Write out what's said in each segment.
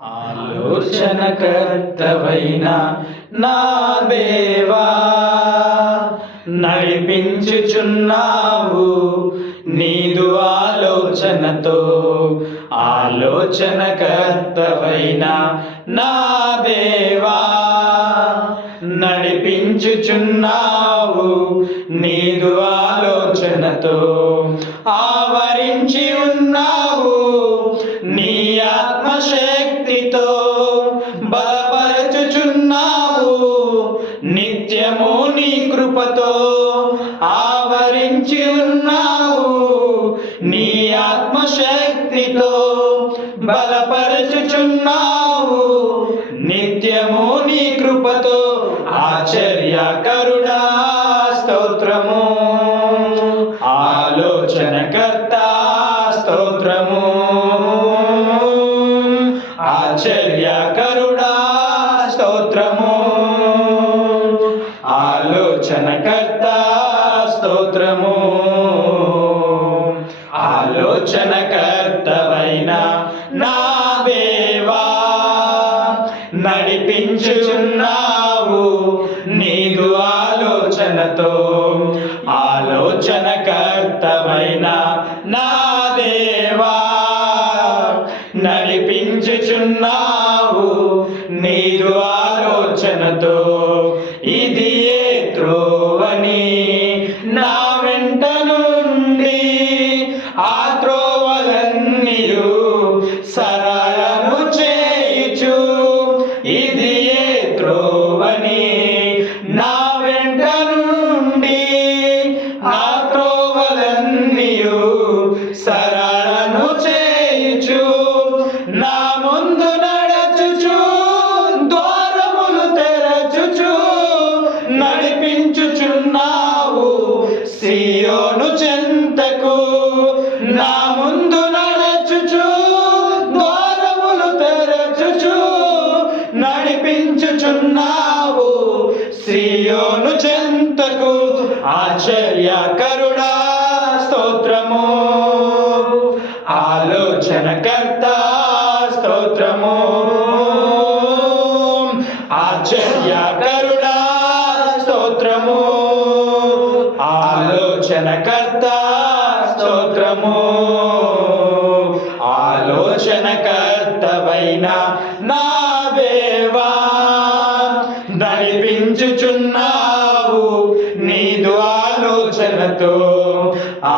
ఆలోచనకర్తవైన నా దేవా, నడిపించుచున్నావు నీదు ఆలోచనతో. ఆలోచనకర్తవైన నా దేవా, నడిపించుచున్నావు నీదు ఆలోచనతో. ఆవరించి ఉన్నావు నీ ఆత్మశక్తితో, బలపరచుచున్నావు నిత్యము నీ కృపతో. ఆవరించి ఉన్నావు నీ ఆత్మశక్తితో, బలపరచుచున్నావు నిత్యము నీ కృపతో. ఆశ్చర్యకరుడా స్తోత్రము, ఆలోచనకర్త స్తోత్రము. ఆశ్చర్యకరుడా స్తోత్రము, ఆలోచనకర్త స్తోత్రము. ఆలోచనకర్తవైన నా దేవా, నడిపించుచున్నావు నీదు ఆలోచనతో. ఆలోచనకర్తవైన నా దేవా, నడిపించుచున్నావు నీదు ఆలోచనతో. ఇది ఏ త్రోవని నా వెంట నుండి ఆ త్రోవలన్నీయు సరళము చేయుచు. ఇది ఏ త్రోవని నా వెంట నుండి ఆ త్రోవలన్నీయు సరళము చేయుచు. నా ముందు నడచుచు ద్వారములు తెరచుచు, నడిపించుచున్నావు సీయోను చెంతకు. నా ముందు నడచుచు ద్వారములు తెరచుచు, నడిపించుచున్నావు సీయోను చెంతకు. ఆశ్చర్యకరుడా స్తోత్రము, ఆలోచనకర్త స్తోత్రము. ఆశ్చర్యకరుడా స్తోత్రము, ఆలోచనకర్త స్తోత్రము. ఆలోచనకర్తవైన నా దేవా, నడిపించుచున్నావు నీదు ఆలోచనతో.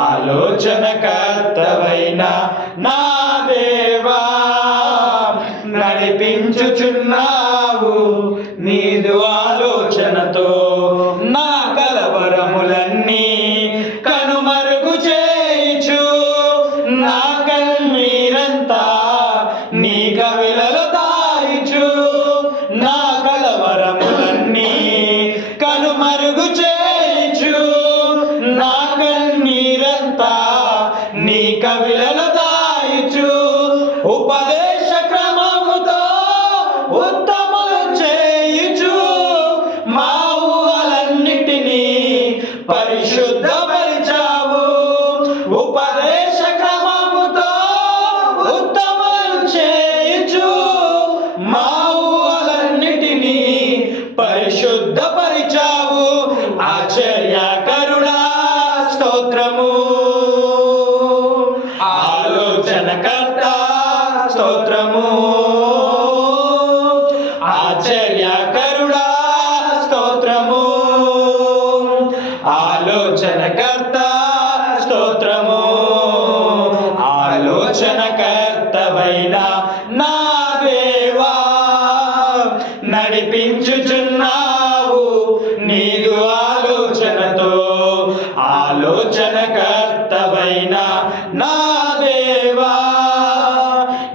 ఆలోచనకర్తవైన నా దేవా, నడిపించుచున్నావు నీదు ఆలోచనతో. నా కలవరములన్నీ కనుమరుగు చేయుచు, నా కన్నీరంతా నీ కవిలలో దాయిచు. నా కలవరములన్నీ కనుమరుగు చేయుచు, నా కన్నీరంతా నీ కవిలలో దాయిచు. ఉపదేశ క్రమముతో ఉత్తములు చేయుచు, మా ఊహలన్నిటినీ పరిశుద్ధపరిచావు. ఉపదేశ క్రమముతో ఉత్తములు చేయుచు, మా ఊహలన్నిటినీ పరిశుద్ధపరిచావు. ఆశ్చర్యకరుడా స్తోత్రము, ఆలోచనకర్త స్తోత్రము. ఆశ్చర్యకరుడా స్తోత్రము, ఆలోచనకర్త స్తోత్రము. ఆలోచనకర్తవైన నా దేవా, నడిపించుచున్నావు నీదు ఆలోచనతో. ఆలోచనకర్తవైన నా దేవా,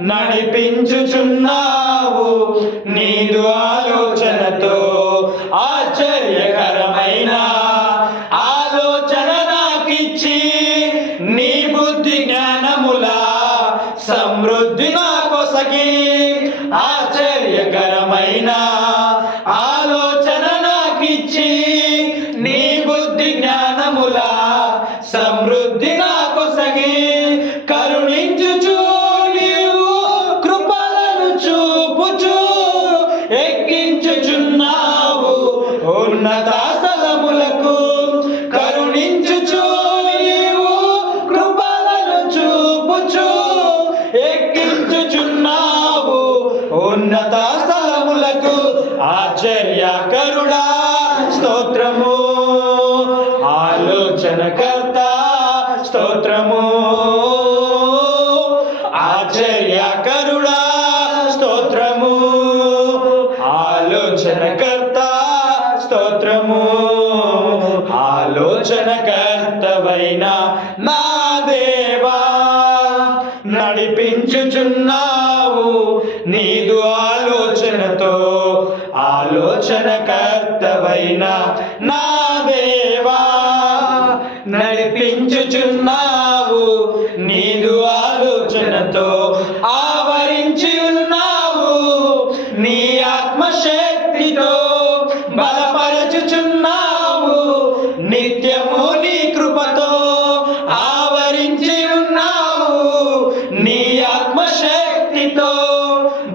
నడిపించుచున్నావు నీదు ఆలోచనతో. ఆశ్చర్యకరమైన ఆలోచన నాకిచ్చి, నీ బుద్ధి జ్ఞానముల సమృద్ధి నా కొసగి. ఆశ్చర్యకరమైన ఆలోచన నాకిచ్చి, నీ బుద్ధి జ్ఞానముల సమృద్ధి నా కొసగి. కరుణించుచు నీవు కృపలను చూపి, ఉన్నత స్థలములకు కరుణించుచు నీవు కృపలను చూపుచు ఎక్కించుచున్నావు ఉన్నత స్థలములకు ఆశ్చర్యకరుడా స్తోత్రము ఆలోచనకర్త స్తోత్రము ఆశ్చర్యకరుడా స్తోత్రము ఆలోచనకర్త స్తోత్రము ఆలోచనకర్తవైన నా దేవా నడిపించుచున్నావు నీదు ఆలోచనతో ఆలోచనకర్తవైన నా దేవా నడిపించుచున్నావు నీదు ఆలోచనతో ఆవరించి ఉన్నావు నీ ఆత్మశక్తితో బలపరచుచున్నావు నిత్యము నీ కృపతో ఆవరించి ఉన్నావు నీ ఆత్మశక్తితో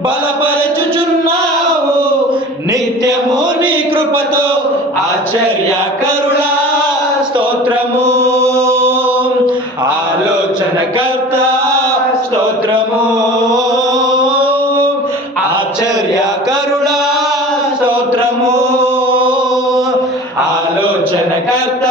బలపరచుచున్నావు నిత్యము నీ కృపతో ఆశ్చర్యకరుడా స్తోత్రము ఆలోచనకర్త స్తోత్రము ఆశ్చర్యకరుడా స్తోత్రము ఆలోచనకర్త